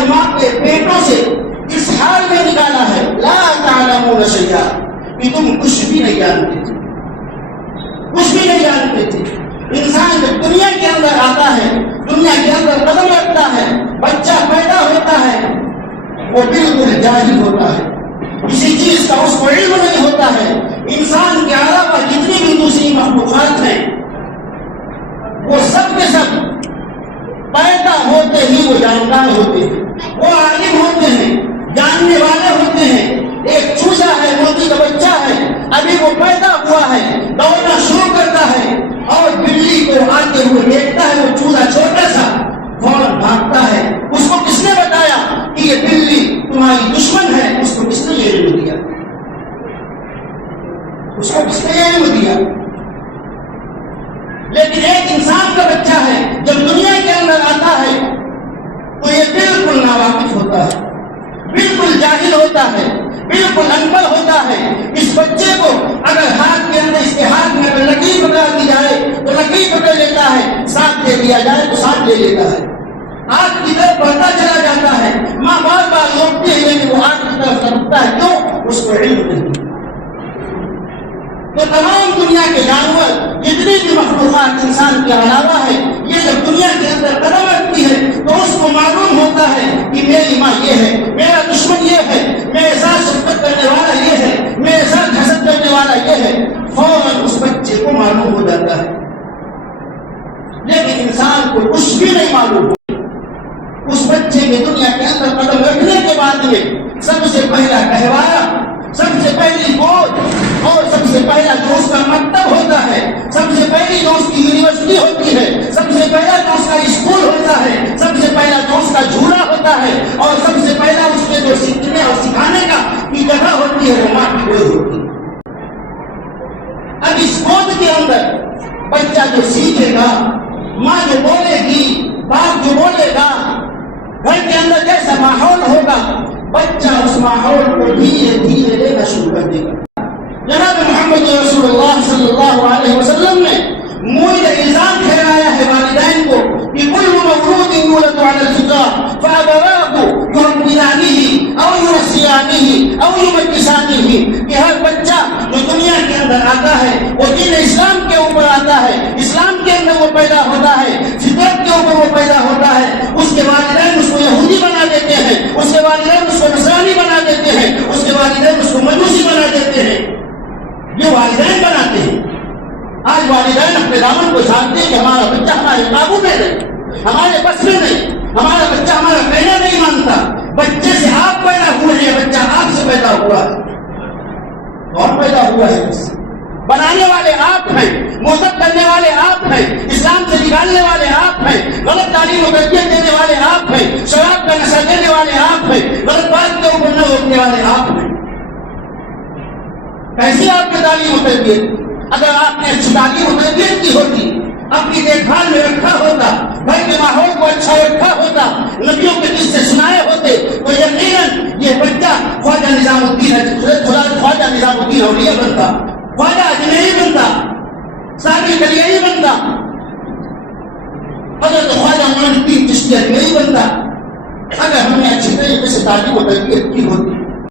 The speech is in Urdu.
ہماری ماں کے پیٹوں سے اس حال میں نکالا ہے لا تعلمون شیئا کہ تم کچھ بھی نہیں جانتے تھے، کچھ بھی نہیں جانتے تھے۔ انسان جب دنیا کے اندر آتا ہے، دنیا کے اندر قدم رکھتا ہے، بچہ پیدا ہوتا ہے، وہ بالکل جاہل ہوتا ہے، کسی چیز کا اس کو علم نہیں ہوتا ہے۔ انسان کے علاوہ جتنی بھی دوسری مخلوقات ہیں وہ سب کے سب پیدا ہوتے ہی وہ جانکار ہوتے ہیں، وہ عالم ہوتے ہیں، جاننے والے ہوتے ہیں۔ ایک چوزا ہے، موتی کا بچہ ہے، ابھی وہ پیدا ہوا ہے، دوڑنا شروع کرتا ہے اور بلی کو آتے ہوئے دیکھتا ہے، وہ چوزا چھوٹا سا فوراً بھاگتا ہے۔ اس کو کس نے بتایا کہ یہ بلی تمہاری دشمن ہے؟ اس کو کس نے یہ علم دیا؟ اس کو کس نے یہ علم دیا؟ لیکن ایک انسان کا بچہ ہے جب دنیا کے اندر آتا ہے تو یہ بالکل ناواقف ہوتا ہے، بالکل جاہل ہوتا ہے، بالکل ان پڑھ ہوتا ہے۔ اس بچے کو اگر ہاتھ کے اندر، اس کے ہاتھ میں اگر لکیر پکڑا دی جائے تو لکیر پکڑ لیتا ہے، ساتھ دے دیا جائے تو ساتھ لے لیتا ہے، آگ کی طرف بڑھتا چلا جاتا ہے۔ ماں بار بار روکتی ہے لیکن وہ آگ کی طرف رکھتا ہے، کیوں؟ اس کو علم نہیں۔ تو تمام دنیا کے جانور، جتنی بھی مخلوقات انسان کے علاوہ ہے، یہ جب دنیا کے اندر قدم رکھتی ہے تو اس کو معلوم ہوتا ہے کہ میری ماں یہ ہے، میرا دشمن یہ ہے، میرے ساتھ شفقت کرنے والا یہ ہے، میرے ساتھ حسد کرنے والا یہ ہے، فوراً اس بچے کو معلوم ہو جاتا ہے۔ لیکن انسان کو کچھ بھی نہیں معلوم۔ اس بچے کے دنیا کے اندر قدم رکھنے کے بعد میں سب سے پہلا گہوارہ، سب سے پہلی گود اور سب سے پہلا جو اس کا مکتب ہوتا ہے، سب سے پہلی جو اس کی یونیورسٹی ہوتی ہے، سب سے پہلا جو اس کا اسکول ہوتا ہے، سب سے پہلا جو اس کا جھولا ہوتا ہے اور سب سے پہلا اس کے جو سیکھنے اور سکھانے کا کی جگہ ہوتی ہے وہ ماں کی گود ہوتی ہے۔ اب اس گود کے اندر بچہ جو سیکھے گا، ماں جو بولے گی، باپ جو بولے گا، گھر کے اندر جیسا ماحول ہوگا، بچہ اس ماحول کو دھیرے دھیرے لینا شروع کر دے گا۔ جناب محمد رسول اللہ صلی اللہ علیہ وسلم نے موعد الزام ٹھہرایا ہے والدین کو کہ کل مولود یولد علی الفطرۃ فابواه یحودانہ او ینصرانہ او یمجسانہ، کہ ہر بچہ جو دنیا کے اندر آتا ہے وہ دین اسلام کے اوپر آتا ہے، اسلام کے اندر وہ پیدا ہوتا ہے، فطرت کے اوپر وہ پیدا ہوتا ہے۔ اس کے والدین اس کو یہودی بنا دیتے ہیں، اس کے والدین اس کو نصرانی بنا دیتے ہیں، اس کے والدین اس کو مجوسی بنا دیتے ہیں۔ یہ والدین بناتے ہیں۔ آج والدین اپنے دامن کو جانتے ہیں کہ ہمارا بچہ ہمارے قابو میں نہیں، ہمارے بس میں نہیں، ہمارا بچہ ہمارا کہنا نہیں مانتا۔ بچے سے آپ پیدا ہوئے ہیں، بچہ آپ سے پیدا ہوا ہے اور پیدا ہوا ہے۔ بنانے والے آپ ہیں، مرتب کرنے والے آپ ہیں، اسلام سے نکالنے والے آپ ہیں، غلط تعلیم و تربیت دینے والے آپ ہیں، شراب کا نشہ دینے والے آپ ہیں، غلط بات کے اوپر نہ روکنے والے آپ ہیں۔ کیسی آپ کی تعلیم و تربیت؟ اگر آپ نے اچھی تعلیم و تربیت کی ہوتی، اپنی دیکھ بھال میں رکھا ہوتا، گھر کے ماحول کو اچھا رکھا ہوتا، نبیوں کے قصے سنائے ہوتے تو یقیناً یہ بچہ خواجہ نظام الدین خواجہ نظام الدین اولیاء بنتا، خواجہ اجمیری بنتا، ساقی کلیائی بنتا، حضرت خواجہ معین الدین چشتی اجمیری بنتا، اگر ہم نے اچھی طریقے سے تعلیم و تربیت کی ہوتی۔